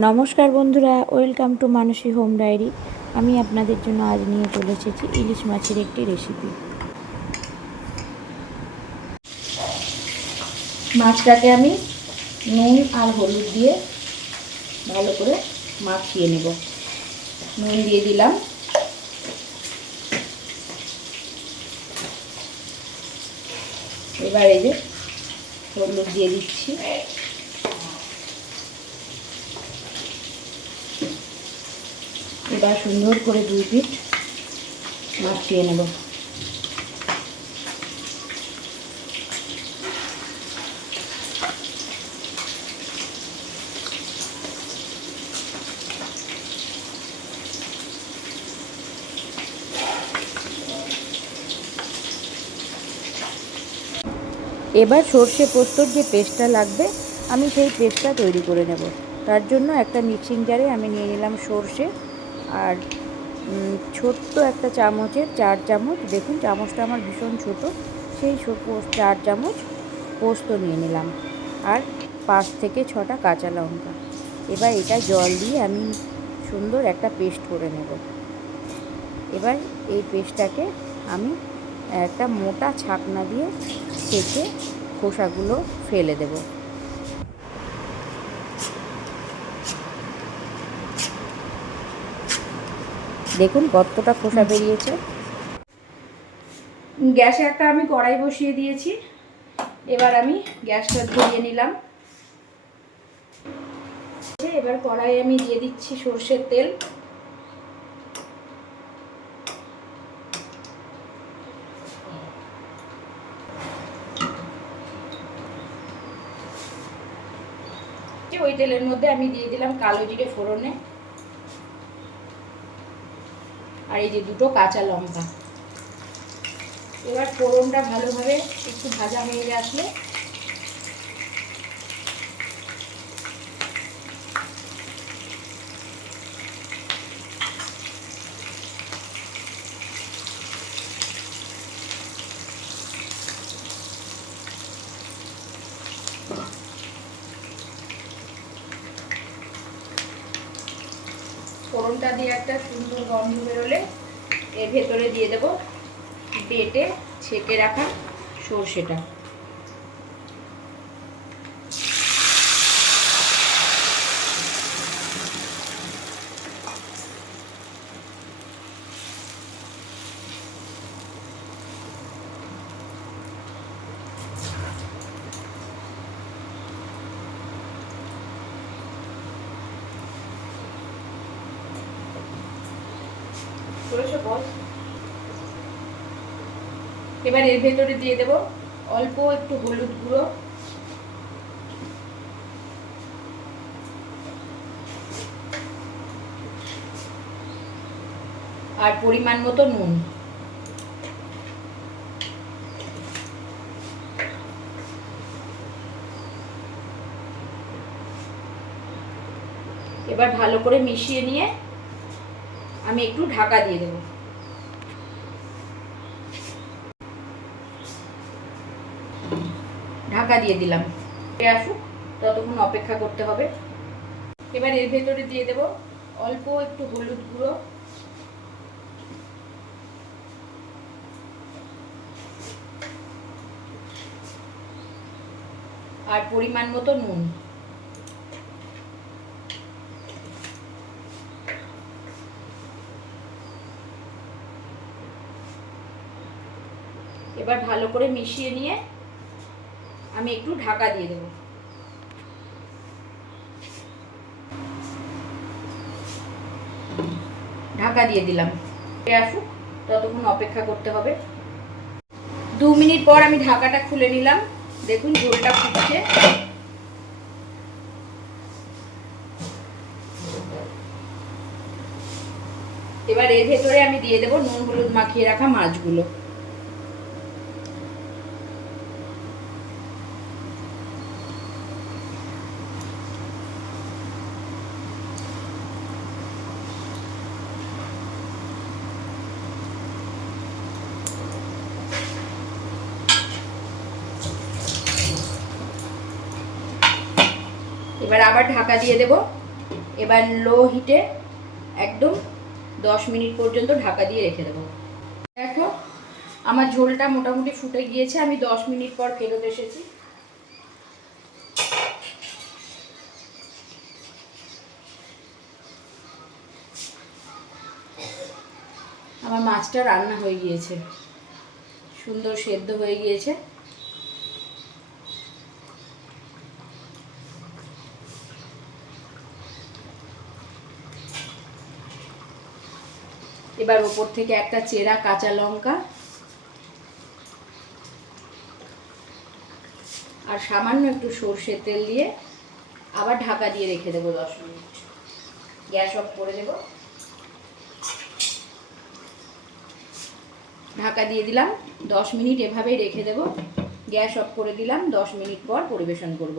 নমস্কার বন্ধুরা, welcome to Mansi home diary. আমি আপনাদের জন্য আজ নিয়ে চলে এসেছি ইলিশ মাছের একটি রেসিপি। মাছটাকে আমি নুন আর হলুদ দিয়ে ভালো করে মাখিয়ে নেব। নুন দিয়ে দিলাম, এবার এই যে হলুদ দিয়ে দিচ্ছি, এবার সুন্দর করে 2 পিঠ মাখিয়ে নেব। এবার সর্ষে পোস্তর যে পেস্টটা লাগবে, আমি সেই পেস্টটা তৈরি করে নেব। তার জন্য একটা মিক্সিং জারে আমি নিয়ে নিলাম সর্ষে, আর ছোট্ট একটা চামচের 4 চামচ, দেখুন চামচটা আমার ভীষণ ছোট, সেই 4 চামচ পোস্ত নিয়ে নিলাম, আর 5 থেকে 6টা কাঁচা লঙ্কা। এবার এটা জল দিয়ে আমি সুন্দর একটা পেস্ট করে নেব। এবার এই পেস্টটাকে আমি একটা মোটা ছাকনা দিয়ে ছেঁকে খোসাগুলো ফেলে দেব। দেখুন কতটা খোসা বেরিয়েছে। গ্যাসে একটা আমি কড়াই বসিয়ে দিয়েছি, এবার আমি গ্যাসটা ধরিয়ে নিলাম। এবার কড়াইয়ে আমি দিয়ে দিচ্ছি সর্ষের তেল, ওই তেলের মধ্যে আমি দিয়ে দিলাম কালো জিরে ফোড়নে, আর এই যে 2টো কাঁচা লঙ্কা। এবার ফোড়নটা ভালোভাবে একটু ভাজা হয়ে আসলে ফোড়নটা দিয়ে একটা সুন্দর গন্ধ বেরোলে এর ভেতরে দিয়ে দেব বেটে ছেঁকে রাখা সর্ষেটা। এবার এর ভেতরে দিয়ে দেব অল্প একটু হলুদ গুঁড়ো, আর পরিমাণ মতো নুন। এবার ভালো করে মিশিয়ে নিয়ে আমি একটু ঢাকা দিয়ে দেব। ঢাকা দিয়ে দিলাম, আসুক ততক্ষণ অপেক্ষা করতে হবে। এবার এর ভেতরে দিয়ে দেব অল্প একটু হলুদ গুঁড়ো, আর পরিমাণ মতো নুন। এবার ভালো করে মিশিয়ে নিয়ে আমি একটু ঢাকা দিয়ে দেব। ঢাকা দিয়ে দিলাম, আসুক ততক্ষণ অপেক্ষা করতে হবে। 2 মিনিট পর আমি ঢাকাটা খুলে নিলাম, দেখুন ঝোলটা ফুটছে। এবার এর ভেতরে আমি দিয়ে দেব নুন হলুদ মাখিয়ে রাখা মাছগুলো। এবার আবার ঢাকা দিয়ে দেব। এবার লো হিটে একদম 10 মিনিট পর্যন্ত ঢাকা দিয়ে রেখে দেবো। দেখো আমার ঝোলটা মোটামুটি ফুটে গিয়েছে, আমি 10 মিনিট পর ফেরত এসেছি। আমার মাছটা রান্না হয়ে গিয়েছে, সুন্দর সেদ্ধ হয়ে গিয়েছে। এবার ওপর থেকে একটা চেরা কাঁচা লঙ্কা আর সামান্য একটু সর্ষের তেল দিয়ে আবার ঢাকা দিয়ে রেখে দেবো 10 মিনিট। গ্যাস অফ করে দেব, ঢাকা দিয়ে দিলাম, 10 মিনিট এভাবেই রেখে দেব। গ্যাস অফ করে দিলাম, 10 মিনিট পর পরিবেশন করব।